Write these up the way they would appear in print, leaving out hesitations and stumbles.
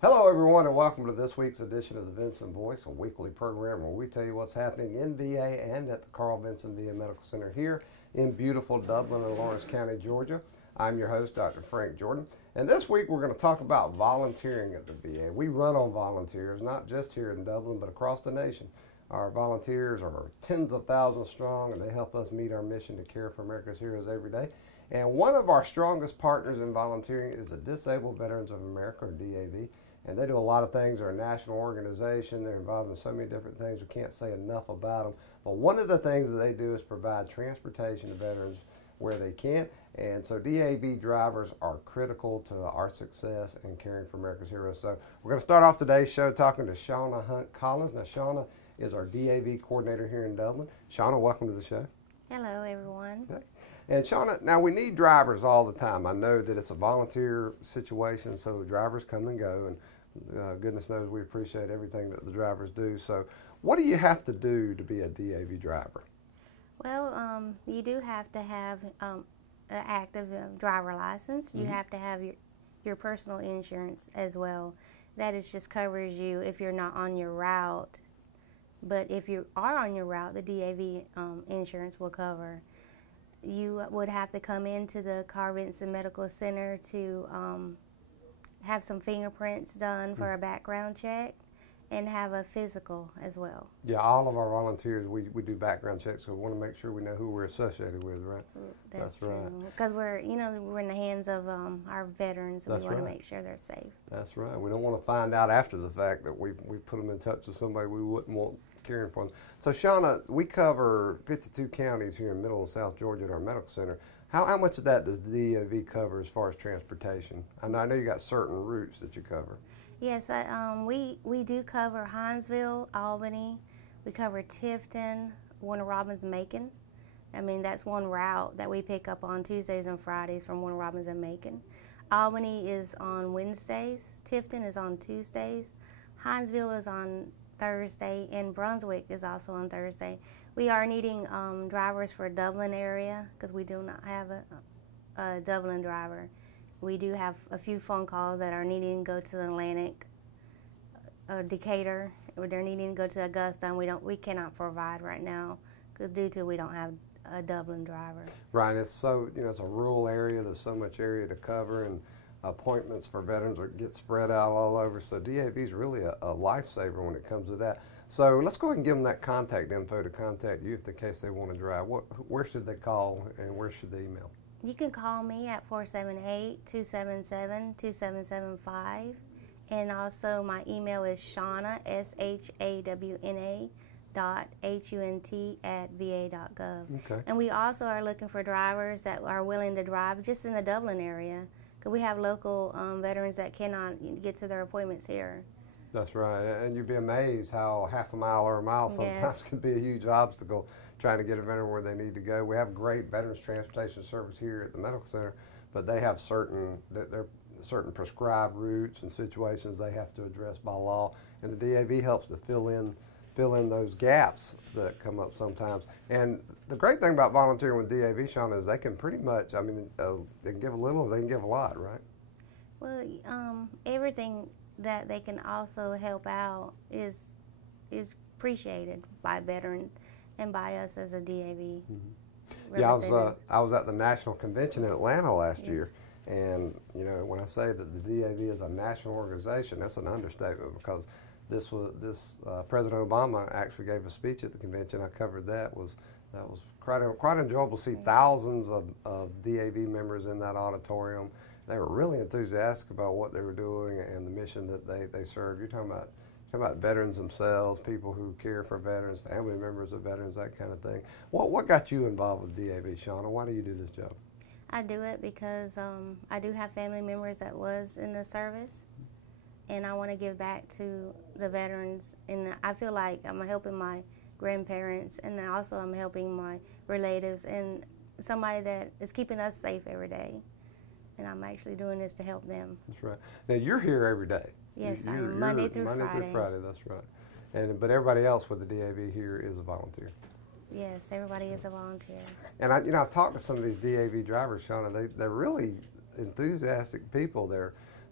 Hello, everyone, and welcome to this week's edition of the Vinson Voice, a weekly program where we tell you what's happening in VA and at the Carl Vinson VA Medical Center here in beautiful Dublin and Lawrence County, Georgia. I'm your host, Dr. Frank Jordan, and this week we're going to talk about volunteering at the VA. We run on volunteers, not just here in Dublin, but across the nation. Our volunteers are tens of thousands strong, and they help us meet our mission to care for America's heroes every day. And one of our strongest partners in volunteering is the Disabled Veterans of America, or DAV. And they do a lot of things. They're a national organization. They're involved in so many different things. We can't say enough about them. But one of the things that they do is provide transportation to veterans where they can. And so DAV drivers are critical to our success in caring for America's heroes. So we're going to start off today's show talking to Shauna Hunt Collins. Now, Shauna is our DAV coordinator here in Dublin. Shauna, welcome to the show. Hello, everyone. Okay. And Shauna, now we need drivers all the time. I know that it's a volunteer situation, so drivers come and go, and goodness knows we appreciate everything that the drivers do. So what do you have to do to be a DAV driver? Well, you do have to have an active driver license. You have to have your personal insurance as well. That is just covers you if you're not on your route. But if you are on your route, the DAV insurance will cover. You would have to come into the Carl Vinson Medical Center to have some fingerprints done for a background check and have a physical as well. Yeah, all of our volunteers, we do background checks, so we want to make sure we know who we're associated with, right? That's true. Right. Because we're in the hands of our veterans, and we want to make sure they're safe. That's right. We don't want to find out after the fact that we put them in touch with somebody we wouldn't want caring for them. So, Shauna, we cover 52 counties here in Middle and South Georgia at our medical center. How much of that does the DAV cover as far as transportation? I know you got certain routes that you cover. Yes, we do cover Hinesville, Albany. We cover Tifton, Warner Robins, Macon. I mean, that's one route that we pick up on Tuesdays and Fridays from Warner Robins and Macon. Albany is on Wednesdays. Tifton is on Tuesdays. Hinesville is on Thursday, and Brunswick is also on Thursday. We are needing drivers for Dublin area because we do not have a Dublin driver. We do have a few phone calls that are needing to go to the Atlantic, Decatur, or they're needing to go to Augusta, and we cannot provide right now because due to we don't have a Dublin driver. Right, it's so it's a rural area. There's so much area to cover, and appointments for veterans get spread out all over. So DAV is really a lifesaver when it comes to that. So let's go ahead and give them that contact info to contact you if in case they want to drive. Where should they call and where should they email? You can call me at 478-277-2775, and also my email is Shauna, SHAWNA, .HUNT@va.gov. Okay. And we also are looking for drivers that are willing to drive just in the Dublin area, because we have local veterans that cannot get to their appointments here. That's right, and you'd be amazed how half a mile or a mile sometimes can be a huge obstacle trying to get a veteran where they need to go. We have great veterans transportation service here at the medical center, but they have certain prescribed routes and situations they have to address by law, and the DAV helps to fill in those gaps that come up sometimes. And the great thing about volunteering with DAV, Shauna, is they can pretty much, they can give a little, they can give a lot, right? Well, everything that they can also help out is appreciated by veterans and by us as a DAV. Yeah, I was at the National Convention in Atlanta last year, and when I say that the DAV is a national organization, that's an understatement because President Obama actually gave a speech at the convention. I covered that. Was quite enjoyable to see thousands of DAV members in that auditorium. They were really enthusiastic about what they were doing and the mission that they serve. You're talking about veterans themselves, people who care for veterans, family members of veterans, that kind of thing. What got you involved with DAV, Shauna? Why do you do this job? I do it because I do have family members that was in the service, and I want to give back to the veterans. And I feel like I'm helping my grandparents, and also I'm helping my relatives and somebody that is keeping us safe every day. And I'm actually doing this to help them. That's right. Now you're here every day. Yes, I'm Monday through Friday. Monday through Friday, that's right. But everybody else with the DAV here is a volunteer. Yes, everybody is a volunteer. And I've talked to some of these DAV drivers, Shauna. They're really enthusiastic people.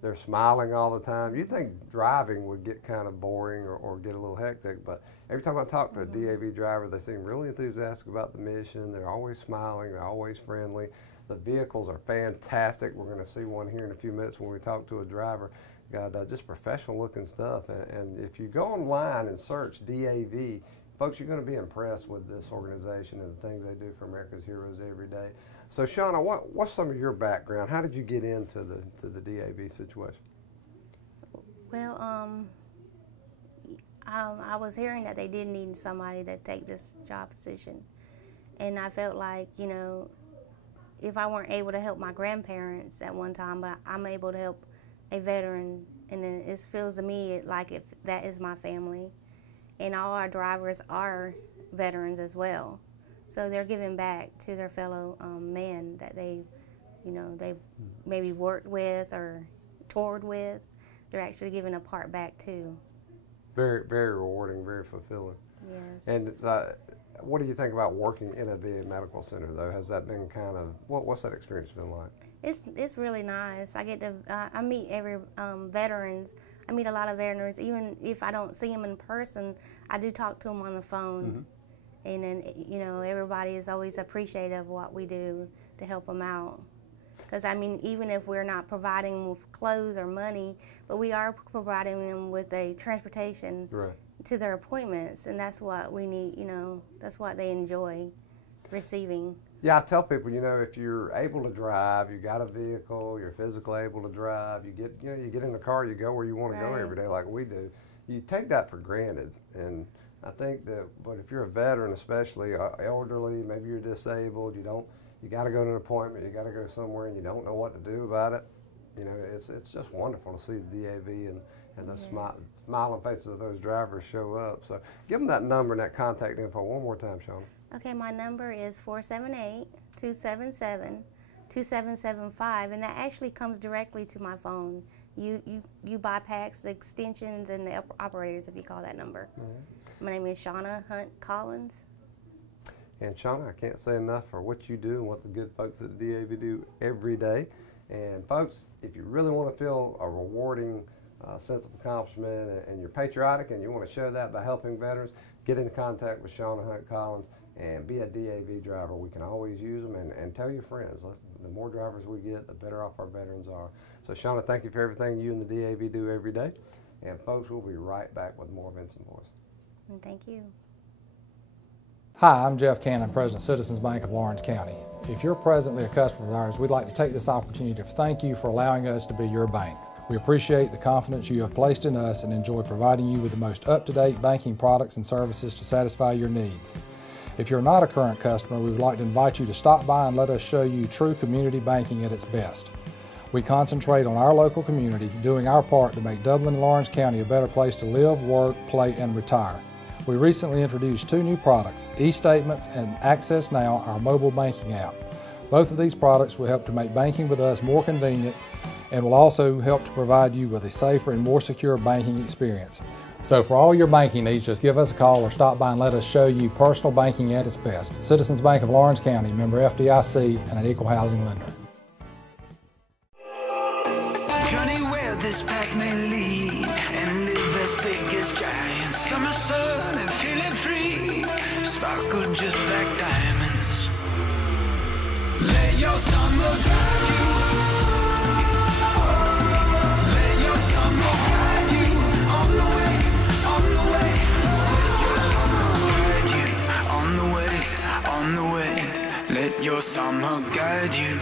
They're smiling all the time. You'd think driving would get kind of boring or get a little hectic, but every time I talk to a DAV driver, they seem really enthusiastic about the mission. They're always smiling. They're always friendly. The vehicles are fantastic. We're going to see one here in a few minutes when we talk to a driver. Got just professional looking stuff. And if you go online and search DAV, folks, you're going to be impressed with this organization and the things they do for America's heroes every day. So, Shauna, what's some of your background? How did you get into the DAV situation? Well, I was hearing that they did need somebody to take this job position, and I felt like, you know, if I weren't able to help my grandparents at one time, but I'm able to help a veteran, and then it feels to me like if that is my family, and all our drivers are veterans as well. So they're giving back to their fellow men that they, you know, they've maybe worked with or toured with. They're actually giving a part back too. Very, very rewarding, very fulfilling. Yes. And what do you think about working in a VA medical center, though? Has that been kind of, what's that experience been like? It's really nice. I get to, I meet every veterans. I meet a lot of veterans. Even if I don't see them in person, I do talk to them on the phone. And then, you know, everybody is always appreciative of what we do to help them out. Because, I mean, even if we're not providing them with clothes or money, but we are providing them with a transportation to their appointments, and that's what we need, you know, that's what they enjoy receiving. Yeah, I tell people, you know, if you're able to drive, you got a vehicle, you're physically able to drive, you get in the car, you go where you want to go every day like we do. You take that for granted, and I think that, but if you're a veteran, especially elderly, maybe you're disabled, you got to go to an appointment, you got to go somewhere, and you don't know what to do about it. You know, it's just wonderful to see the DAV and the smiling faces of those drivers show up. So give them that number and that contact info one more time, Shauna. Okay, my number is 478-277-2775, and that actually comes directly to my phone. You bypass the extensions and the operators if you call that number. My name is Shauna Hunt Collins. And Shauna, I can't say enough for what you do and what the good folks at the DAV do every day. And folks, if you really want to feel a rewarding sense of accomplishment and you're patriotic and you want to show that by helping veterans, get in contact with Shauna Hunt Collins and be a DAV driver. We can always use them, and tell your friends. The more drivers we get, the better off our veterans are. So Shauna, thank you for everything you and the DAV do every day. And folks, we'll be right back with more Vinson Voice. And thank you. Hi, I'm Jeff Cannon, President of Citizens Bank of Lawrence County. If you're presently a customer of ours, we'd like to take this opportunity to thank you for allowing us to be your bank. We appreciate the confidence you have placed in us and enjoy providing you with the most up-to-date banking products and services to satisfy your needs. If you're not a current customer, we would like to invite you to stop by and let us show you true community banking at its best. We concentrate on our local community, doing our part to make Dublin and Lawrence County a better place to live, work, play, and retire. We recently introduced 2 new products, eStatements and Access Now, our mobile banking app. Both of these products will help to make banking with us more convenient and will also help to provide you with a safer and more secure banking experience. So for all your banking needs, just give us a call or stop by and let us show you personal banking at its best. Citizens Bank of Lawrence County, member FDIC, and an equal housing lender. Journey where this path may lead and live as big as giants. Summer sun and feeling free, sparkle just like diamonds. Let your summer guide you. Let your summer guide you on the way, on the way. Let your summer guide you on the way, on the way. Let your summer guide you.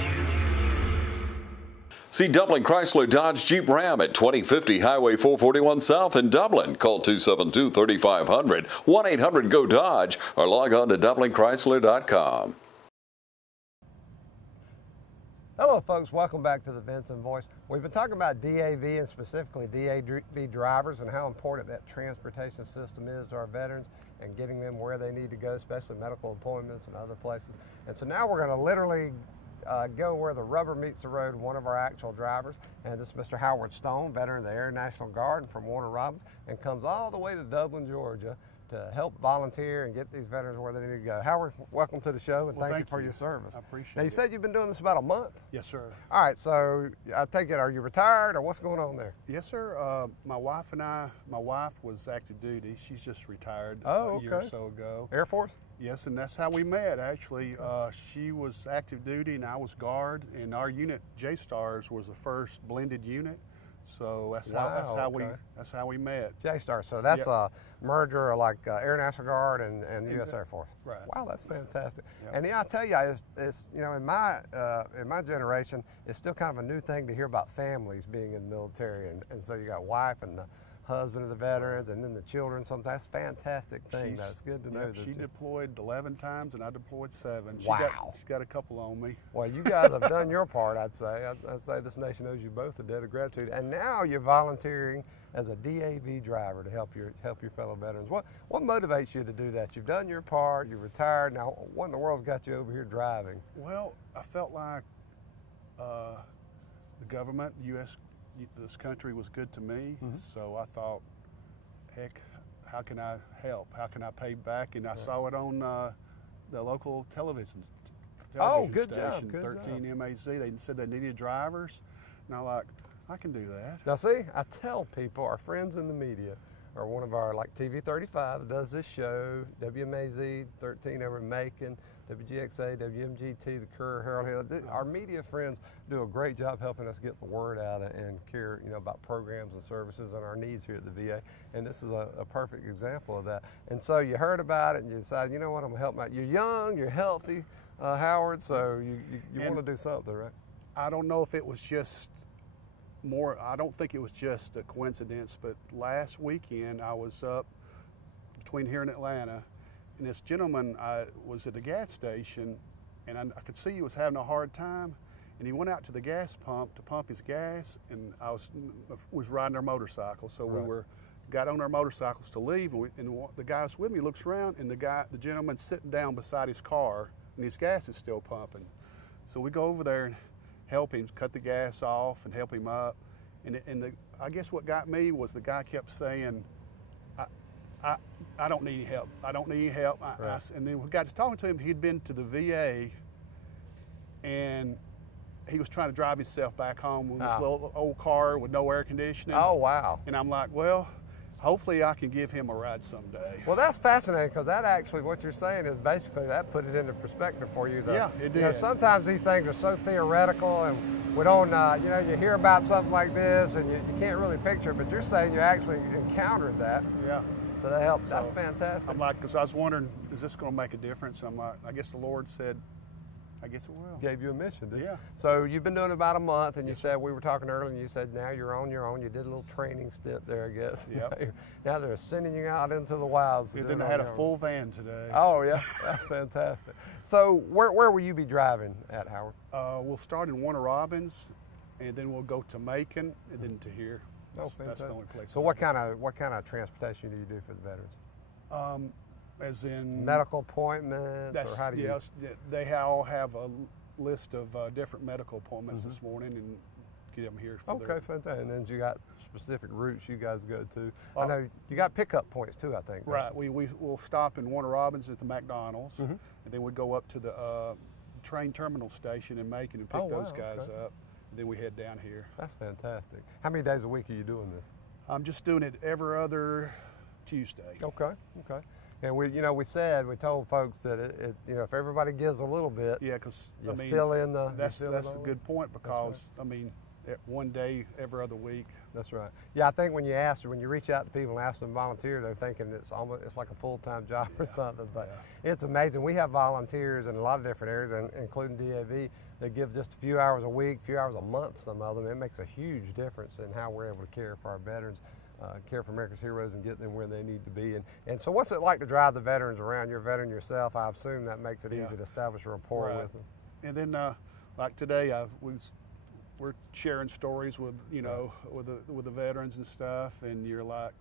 See Dublin Chrysler Dodge Jeep Ram at 2050 Highway 441 South in Dublin. Call 272-3500, 1-800-GO-DODGE, or log on to dublinchrysler.com. Hello folks, welcome back to the Vinson Voice. We've been talking about DAV and specifically DAV drivers and how important that transportation system is to our veterans and getting them where they need to go, especially medical appointments and other places. And so now we're going to literally go where the rubber meets the road, one of our actual drivers, and this is Mr. Howard Stone, veteran of the Air National Guard and from Warner Robins, and comes all the way to Dublin, Georgia to help volunteer and get these veterans where they need to go. Howard, welcome to the show, and thank you for your service. I appreciate it. Now, you said you've been doing this about a month? Yes, sir. All right, so I take it, are you retired, or what's going on there? Yes, sir. My wife was active duty. She's just retired Oh, a year or okay. so ago. Air Force? Yes, and that's how we met, actually. She was active duty and I was guard, and our unit, J-Stars, was the first blended unit. So that's how we met. J-Star, so that's Yep. a merger of like Air National Guard and the U.S. Air Force. Right. Wow, that's fantastic. Yep. And yeah, I tell you, it's you know, in my generation, it's still kind of a new thing to hear about families being in the military, and so you got wife and the husband of the veterans, and then the children. Sometimes fantastic thing. That's good to know. Yep, that she you- deployed 11 times, and I deployed 7. Wow. She's got a couple on me. Well, you guys have done your part, I'd say. I'd say this nation owes you both a debt of gratitude. And now you're volunteering as a DAV driver to help your fellow veterans. What motivates you to do that? You've done your part. You're retired. Now, what in the world's got you over here driving? Well, I felt like the government, this country was good to me, so I thought, heck, how can I help? How can I pay back? And I saw it on the local television good job, station, good 13 MAZ. They said they needed drivers, and I'm like, I can do that. Now, see, I tell people, our friends in the media, or one of our, like TV 35 that does this show, WMAZ 13 over in Macon, WGXA, WMGT, the Courier Herald Hill. Our media friends do a great job helping us get the word out and care, about programs and services and our needs here at the VA. And this is a perfect example of that. And so you heard about it and you decided, you know what, I'm gonna help out. You're young, you're healthy, Howard, so you want to do something, right? I don't know if it was just I don't think it was just a coincidence, but last weekend I was up between here and Atlanta, and this gentleman was at the gas station, and I could see he was having a hard time, and he went out to the gas pump to pump his gas, and I was riding our motorcycle, so Right. we got on our motorcycles to leave, and the guy was with me looks around, and the gentleman's sitting down beside his car, and his gas is still pumping. So we go over there and help him cut the gas off and help him up. And I guess what got me was the guy kept saying, I don't need any help. I don't need any help. Right. And then we got to talking to him. He'd been to the VA, and he was trying to drive himself back home with this little old car with no air conditioning. Oh, wow. And I'm like, well, hopefully I can give him a ride someday. Well, that's fascinating, because that actually, what you're saying is basically that put it into perspective for you. Yeah, it did. Sometimes these things are so theoretical, and we don't, you hear about something like this and you can't really picture it, but you're saying you actually encountered that. Yeah. So that helps. So That's fantastic. I'm like, because I was wondering, is this going to make a difference? I'm like, I guess the Lord said, I guess it will. Gave you a mission, didn't Yeah. you? So you've been doing it about a month, and you said, we were talking earlier, and you said now you're on your own. You did a little training stint there, I guess. Yep. Now they're sending you out into the wilds. to do Then it I on had your a own. full van today. Oh, yeah, that's fantastic. So where will you be driving at, Howard? We'll start in Warner Robins, and then we'll go to Macon, and then to here. That's the only place. So what kind of transportation do you do for the veterans? As in Medical appointments, or how do you? Yes, they all have a list of different medical appointments this morning, and get them here. For Okay, fantastic. And then you got specific routes you guys go to. I know you got pickup points too, I think. Right. We'll stop in Warner Robins at the McDonald's, and then we go up to the train terminal station in Macon and pick those guys up. And then we head down here. That's fantastic. How many days a week are you doing this? I'm just doing it every other Tuesday. Okay. And we told folks that if everybody gives a little bit, Yeah, because you fill in the. that's you fill a good point, because one day every other week. That's right. Yeah, I think when you reach out to people and ask them to volunteer, they're thinking it's like a full-time job or something. But it's amazing. We have volunteers in a lot of different areas, including DAV, that give just a few hours a week, a few hours a month. Some of them. It makes a huge difference in how we're able to care for our veterans, care for America's heroes, and get them where they need to be. And so, what's it like to drive the veterans around? You're a veteran yourself. I assume that makes it easy to establish a rapport with them. And then, like today, we're sharing stories with with the veterans and stuff, and you're like,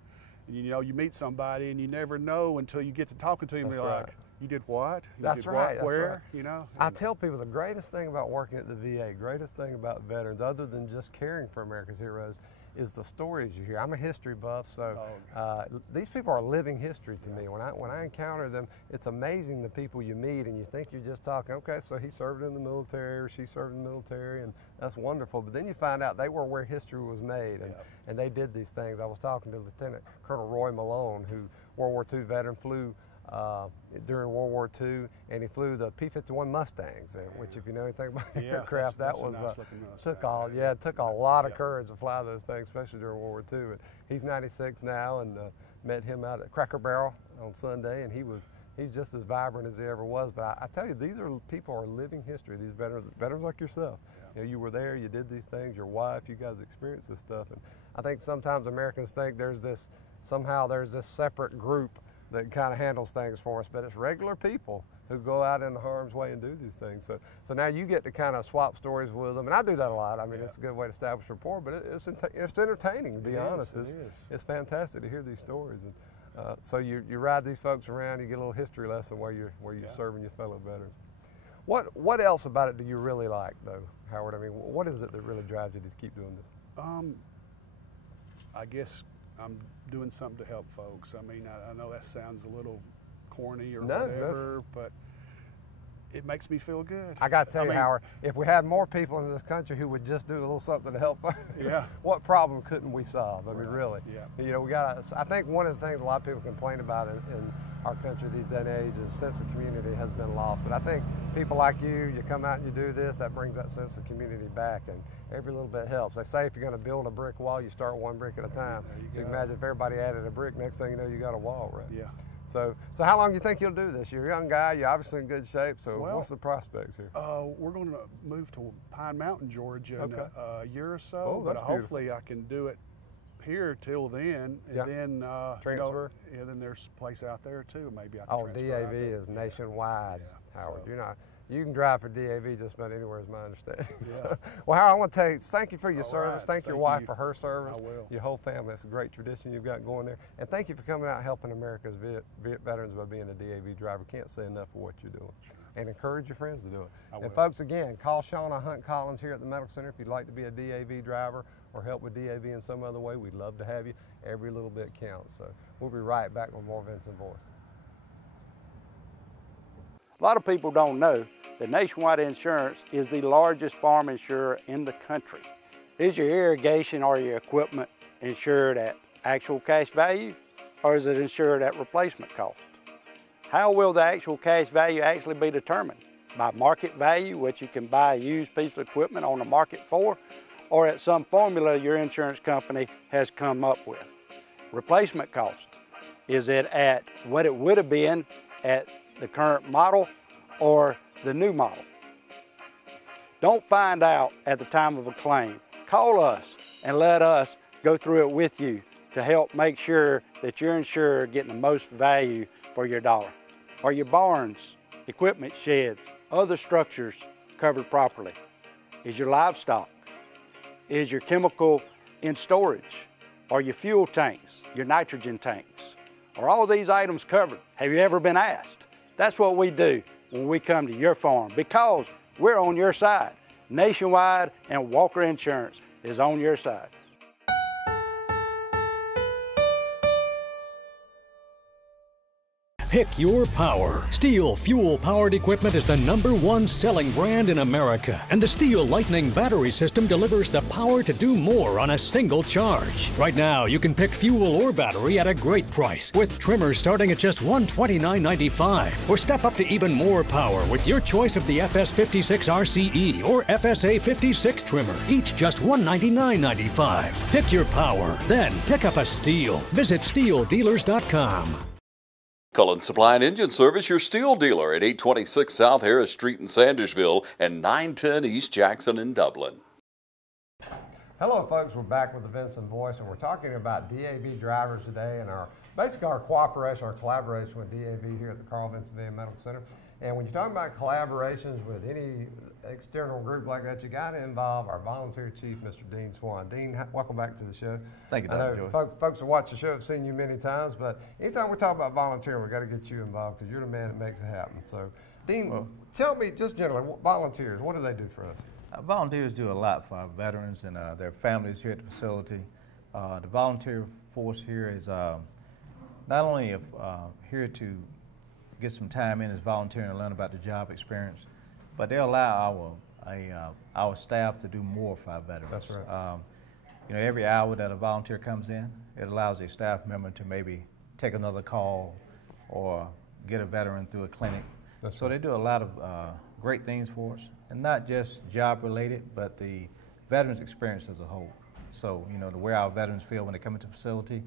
you meet somebody and you never know until you get to talking to them. That's You're right. like, you did what? That's right. That's Where? right. I tell people the greatest thing about working at the VA, greatest thing about veterans, other than just caring for America's heroes, is the stories you hear. I'm a history buff, so these people are living history to me. When I encounter them, it's amazing the people you meet, and you think you're just talking, okay, so he served in the military or she served in the military, and that's wonderful. But then you find out they were where history was made, and they did these things. I was talking to Lieutenant Colonel Roy Malone, who World War II veteran, flew during World War II, and he flew the P-51 Mustangs, which, if you know anything about aircraft, that was took a lot of courage to fly those things, especially during World War II. And he's 96 now, and met him out at Cracker Barrel on Sunday, and he's just as vibrant as he ever was. But I tell you, these people are living history. These veterans like yourself. You know, you were there, you did these things. Your wife, you guys experienced this stuff, and I think sometimes Americans think there's this separate group that kind of handles things for us, but it's regular people who go out into harm's way and do these things. So now you get to kind of swap stories with them, and I do that a lot. I mean, it's a good way to establish rapport, but it's entertaining, to be honest. It's fantastic to hear these stories. And so you ride these folks around, you get a little history lesson while you're serving your fellow veterans. What else about it do you really like, though, Howard? I mean, what is it that really drives you to keep doing this? I guess I'm doing something to help folks. I mean, I know that sounds a little corny or whatever, but it makes me feel good. I got to tell you, Howard, if we had more people in this country who would just do a little something to help us, what problem couldn't we solve? I mean, really. You know, I think one of the things a lot of people complain about in our country these day and age is sense of community has been lost. But I think people like you come out and you do this, that brings that sense of community back, and every little bit helps. They say if you're going to build a brick wall, you start one brick at a time. So you can imagine if everybody added a brick, next thing you know, you got a wall, right? Yeah. So how long do you think you'll do this? You're a young guy, you're obviously in good shape, so what's the prospects here? We're going to move to Pine Mountain, Georgia in a year or so, but hopefully I can do it here till then, and then transfer. Then there's a place out there too. Maybe I can transfer. DAV is nationwide, Howard. So. You can drive for DAV just about anywhere, is my understanding. So, well, Howard, I want to tell you, thank you for your service. Thank your wife for her service. I will. Your whole family. It's a great tradition you've got going there. And thank you for coming out and helping America's veterans by being a DAV driver. Can't say enough for what you're doing. And encourage your friends to do it. And folks, again, call Shauna Hunt Collins here at the Medical Center if you'd like to be a DAV driver or help with DAV in some other way. We'd love to have you. Every little bit counts. So we'll be right back with more Vinson Voice. A lot of people don't know that Nationwide Insurance is the largest farm insurer in the country. Is your irrigation or your equipment insured at actual cash value, or is it insured at replacement cost? How will the actual cash value actually be determined? By market value, which you can buy a used piece of equipment on the market for, or at some formula your insurance company has come up with? Replacement cost, is it at what it would have been at the current model or the new model? Don't find out at the time of a claim. Call us and let us go through it with you to help make sure that you're insured getting the most value for your dollar. Are your barns, equipment sheds, other structures covered properly? Is your livestock? Is your chemical in storage? Are your fuel tanks, your nitrogen tanks? Are all these items covered? Have you ever been asked? That's what we do when we come to your farm, because we're on your side. Nationwide and Walker Insurance is on your side. Pick your power. Steel fuel-powered equipment is the #1 selling brand in America, and the Steel Lightning battery system delivers the power to do more on a single charge. Right now, you can pick fuel or battery at a great price, with trimmers starting at just $129.95. Or step up to even more power with your choice of the FS56 RCE or FSA 56 trimmer, each just $199.95. Pick your power, then pick up a Steel. Visit SteelDealers.com. Cullen Supply and Engine Service, your steel dealer at 826 South Harris Street in Sandersville and 910 East Jackson in Dublin. Hello folks, we're back with the Vinson Voice, and we're talking about DAV drivers today and basically our cooperation, our collaboration with DAV here at the Carl Vinson Medical Center. And when you're talking about collaborations with any external group like that, you got to involve our volunteer chief, Mr. Dean Swan. Dean, welcome back to the show. Thank you, Dr. Joy. Folks that watch the show have seen you many times, but anytime we talk about volunteering, we got to get you involved because you're the man that makes it happen. So, Dean, tell me just generally, volunteers, what do they do for us? Volunteers do a lot for our veterans and their families here at the facility. The volunteer force here is not only here to get some time in as volunteering and learn about the job experience, but they allow our staff to do more for our veterans. That's right. You know, every hour that a volunteer comes in, it allows a staff member to maybe take another call or get a veteran through a clinic. So they do a lot of great things for us, and not just job related, but the veterans experience as a whole. So, you know, the way our veterans feel when they come into the facility,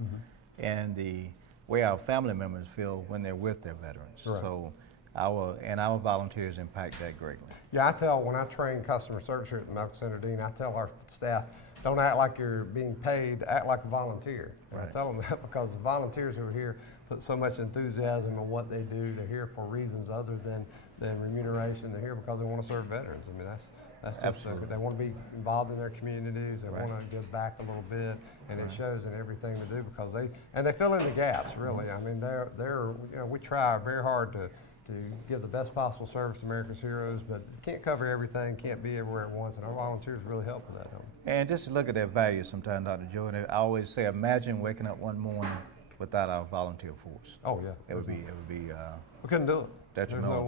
and the way our family members feel when they're with their veterans. Right. So our volunteers impact that greatly. Yeah, I tell, when I train customer service here at the Medical Center, Dean, I tell our staff, don't act like you're being paid, act like a volunteer. And I tell them that because the volunteers who are here put so much enthusiasm in what they do. They're here for reasons other than remuneration. They're here because they want to serve veterans. I mean, that's just they want to be involved in their communities. They want to give back a little bit, and it shows in everything they do because they fill in the gaps. Really, I mean, we try very hard to give the best possible service to America's heroes, but can't cover everything, can't be everywhere at once, and our volunteers really help with that. And just to look at their values sometimes, Dr. Joe, and I always say, imagine waking up one morning without our volunteer force. Oh yeah, it would be we couldn't do it. Detrimental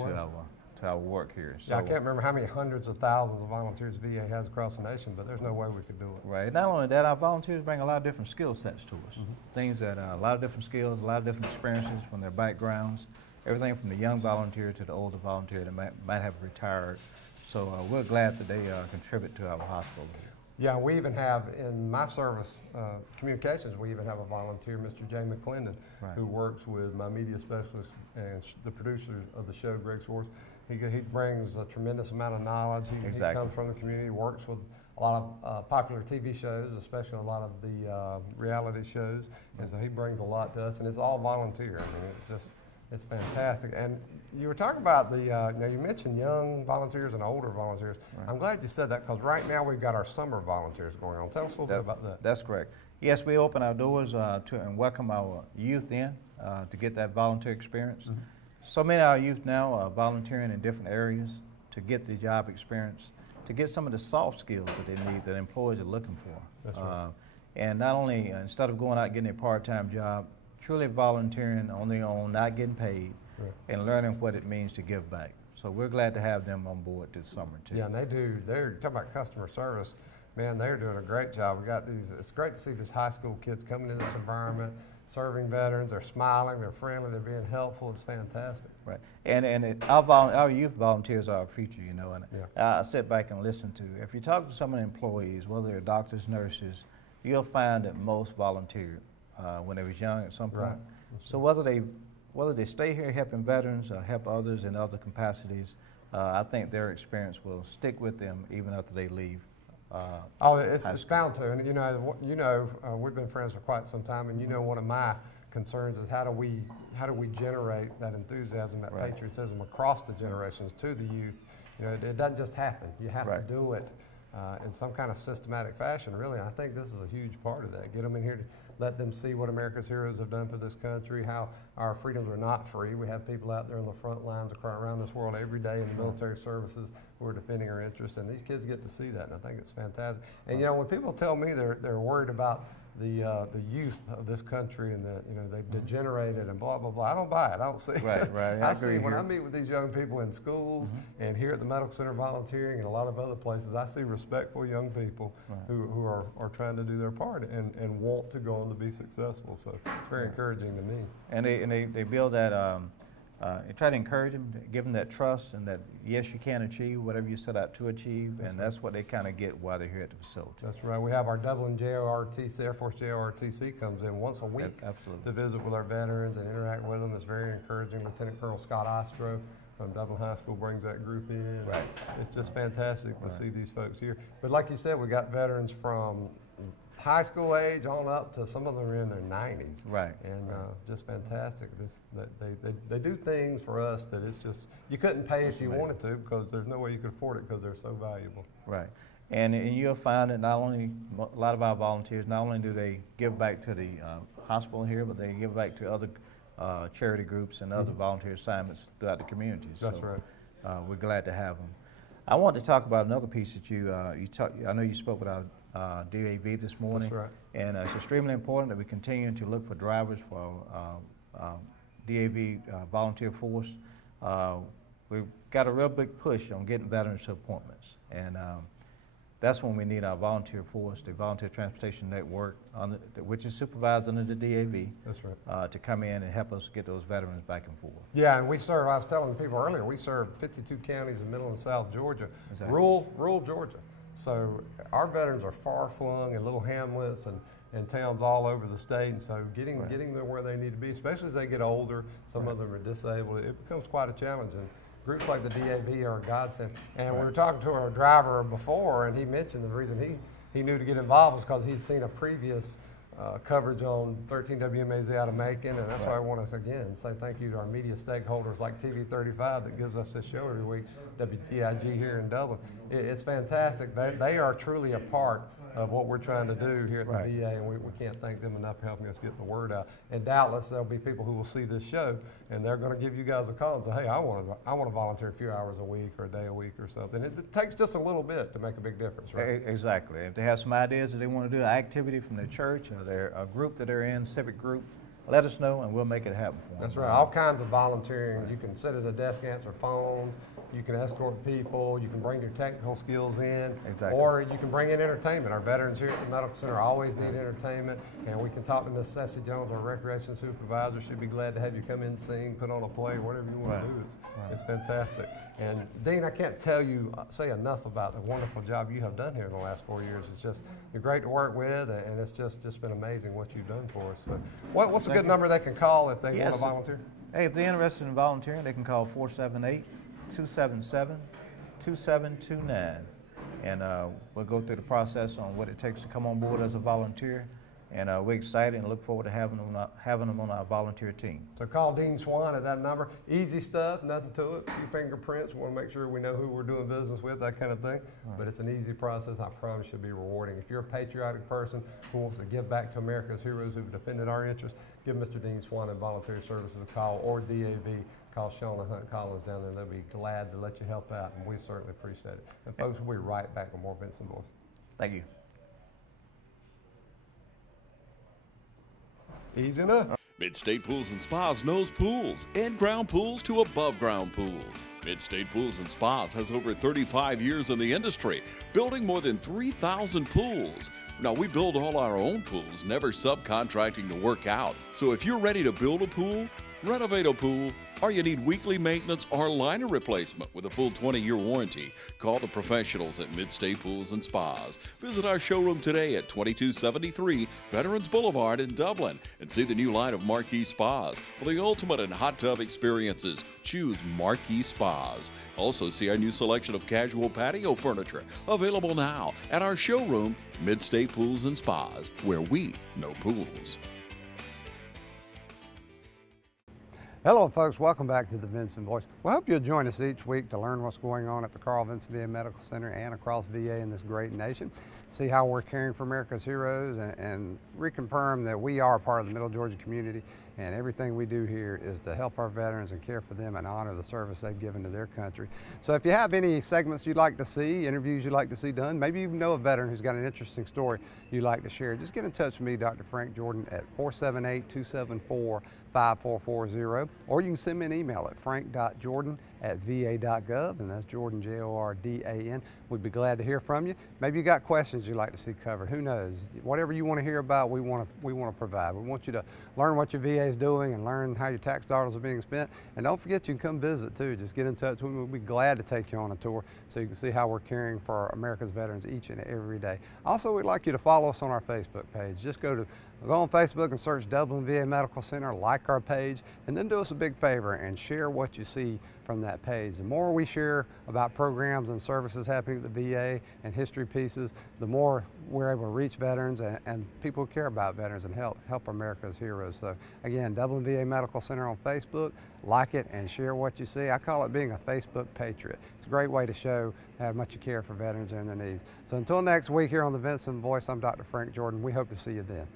to our work here. So, yeah, I can't remember how many hundreds of thousands of volunteers VA has across the nation, but there's no way we could do it. Right. Not only that, our volunteers bring a lot of different skill sets to us. Things that a lot of different skills, a lot of different experiences from their backgrounds. Everything from the young volunteer to the older volunteer that might have retired. So we're glad that they contribute to our hospital here. Yeah, we even have, in my service communications, we even have a volunteer, Mr. Jay McClendon, who works with my media specialist and the producer of the show, Greg Swartz. He brings a tremendous amount of knowledge. He comes from the community, works with a lot of popular TV shows, especially a lot of the reality shows, and so he brings a lot to us, and it's all volunteer. I mean, it's fantastic. And you were talking about now you mentioned young volunteers and older volunteers. I'm glad you said that because right now we've got our summer volunteers going on. Tell us a little bit about that. That's correct. Yes, we open our doors and welcome our youth in to get that volunteer experience. So many of our youth now are volunteering in different areas to get the job experience, to get some of the soft skills that they need that employers are looking for. That's right. And not only, instead of going out and getting a part-time job, truly volunteering on their own, not getting paid, and learning what it means to give back. So we're glad to have them on board this summer too. Yeah, and they're talking about customer service. Man, they're doing a great job. We got it's great to see these high school kids coming in this environment, serving veterans. They're smiling, they're friendly, they're being helpful. It's fantastic. Right, and our youth volunteers are our future, you know, and I sit back and listen to. If you talk to some of the employees, whether they're doctors, nurses, you'll find that most volunteered when they was young at some point. So whether they stay here helping veterans or help others in other capacities, I think their experience will stick with them even after they leave. It's bound to, and we've been friends for quite some time, and one of my concerns is how do we generate that enthusiasm, that patriotism across the generations to the youth. It doesn't just happen. You have to do it in some kind of systematic fashion. Really, I think this is a huge part of that. Get them in here to let them see what America's heroes have done for this country, how our freedoms are not free. We have people out there on the front lines around this world every day in the military services who are defending our interests, and these kids get to see that, and I think it's fantastic. And when people tell me they're worried about the youth of this country and they've degenerated and blah blah blah, I don't buy it. I don't see it. Right. I see when I meet with these young people in schools and here at the Medical Center volunteering and a lot of other places, I see respectful young people who are trying to do their part and want to go on to be successful. So it's very encouraging to me. And they build that. You try to encourage them, give them that trust, and that yes, you can achieve whatever you set out to achieve, and that's what they kind of get while they're here at the facility. That's right. We have our Dublin JORTC, Air Force JORTC comes in once a week to visit with our veterans and interact with them. It's very encouraging. Lieutenant Colonel Scott Ostro from Dublin High School brings that group in. It's just fantastic to see these folks here. But like you said, we got veterans from high school age on up to some of them are in their 90s. And just fantastic. They do things for us that it's just, you couldn't pay if you wanted to because there's no way you could afford it because they're so valuable. And you'll find that not only, a lot of our volunteers, not only do they give back to the hospital here, but they give back to other charity groups and other volunteer assignments throughout the communities. We're glad to have them. I want to talk about another piece that I know you spoke with our DAV this morning. That's right. And it's extremely important that we continue to look for drivers for DAV volunteer force. We've got a real big push on getting veterans to appointments. And that's when we need our volunteer force, the Volunteer Transportation Network, which is supervised under the DAV. That's right. To come in and help us get those veterans back and forth. Yeah, and we serve, I was telling the people earlier, we serve 52 counties in Middle and South Georgia, exactly. rural Georgia. So our veterans are far flung in little hamlets and towns all over the state, and so getting them where they need to be, especially as they get older, some of them are disabled, it becomes quite a challenge. And groups like the DAV are a godsend. And we were talking to our driver before, and he mentioned the reason he knew to get involved was because he'd seen a previous coverage on 13 WMAZ out of Macon, and that's why I want to again say thank you to our media stakeholders like TV35 that gives us this show every week, WDIG here in Dublin. It's fantastic. They are truly a part of what we're trying to do here at the VA, and we can't thank them enough for helping us get the word out. And doubtless there'll be people who will see this show, and they're going to give you guys a call and say, hey, I want to volunteer a few hours a week or a day a week or something. It takes just a little bit to make a big difference, right? Exactly. If they have some ideas that they want to do, an activity from their church or a group that they're in, civic group, let us know and we'll make it happen for them. That's right. All kinds of volunteering. You can sit at a desk, answer phones. You can escort people, you can bring your technical skills in, or you can bring in entertainment. Our veterans here at the Medical Center always need entertainment, and we can talk to Miss Ceci Jones, our recreation supervisor. She'd be glad to have you come in and sing, put on a play, whatever you want to do. It's fantastic. And Dean, I can't say enough about the wonderful job you have done here in the last 4 years. It's just, you're great to work with, and it's just been amazing what you've done for us. So what's a good number they can call if they want to volunteer? Hey, if they're interested in volunteering, they can call 478-277-2729, and we'll go through the process on what it takes to come on board as a volunteer, and we're excited and look forward to having them on our volunteer team. So call Dean Swan at that number. Easy stuff, nothing to it. A few fingerprints, we want to make sure we know who we're doing business with, that kind of thing. But it's an easy process. I promise you'll be rewarding. If you're a patriotic person who wants to give back to America's heroes who've defended our interests, give Mr. Dean Swan at Voluntary Services a call, or DAV. Call Shauna Hunt Collins down there. They'll be glad to let you help out, and we certainly appreciate it. And folks, we'll be right back with more Vinson Voice. Thank you. Easy enough. MidState Pools and Spas knows pools, in-ground pools to above-ground pools. MidState Pools and Spas has over 35 years in the industry, building more than 3,000 pools. Now, we build all our own pools, never subcontracting the work out. So if you're ready to build a pool, renovate a pool, or you need weekly maintenance or liner replacement with a full 20-year warranty, call the professionals at MidState Pools and Spas. Visit our showroom today at 2273 Veterans Boulevard in Dublin and see the new line of Marquee Spas. For the ultimate in hot tub experiences, choose Marquee Spas. Also see our new selection of casual patio furniture available now at our showroom, MidState Pools and Spas, where we know pools. Hello folks, welcome back to the Vinson Voice. We hope you'll join us each week to learn what's going on at the Carl Vinson VA Medical Center and across VA in this great nation. See how we're caring for America's heroes and reconfirm that we are part of the Middle Georgia community, and everything we do here is to help our veterans and care for them and honor the service they've given to their country. So if you have any segments you'd like to see, interviews you'd like to see done, maybe you know a veteran who's got an interesting story you'd like to share, just get in touch with me, Dr. Frank Jordan, at 478-274-5440, or you can send me an email at frank.jordan@va.gov, and that's Jordan, Jordan. We'd be glad to hear from you. Maybe you got questions you'd like to see covered. Who knows? Whatever you want to hear about, we want to provide. We want you to learn what your VA is doing and learn how your tax dollars are being spent. And don't forget, you can come visit too. Just get in touch with me. We'll be glad to take you on a tour so you can see how we're caring for America's veterans each and every day. Also, we'd like you to follow us on our Facebook page. Just go on Facebook and search Dublin VA Medical Center, like our page, and then do us a big favor and share what you see from that page. The more we share about programs and services happening at the VA and history pieces, the more we're able to reach veterans and people who care about veterans and help America's heroes. So again, Dublin VA Medical Center on Facebook, like it and share what you see. I call it being a Facebook patriot. It's a great way to show how much you care for veterans and their needs. So until next week here on the Vinson Voice, I'm Dr. Frank Jordan. We hope to see you then.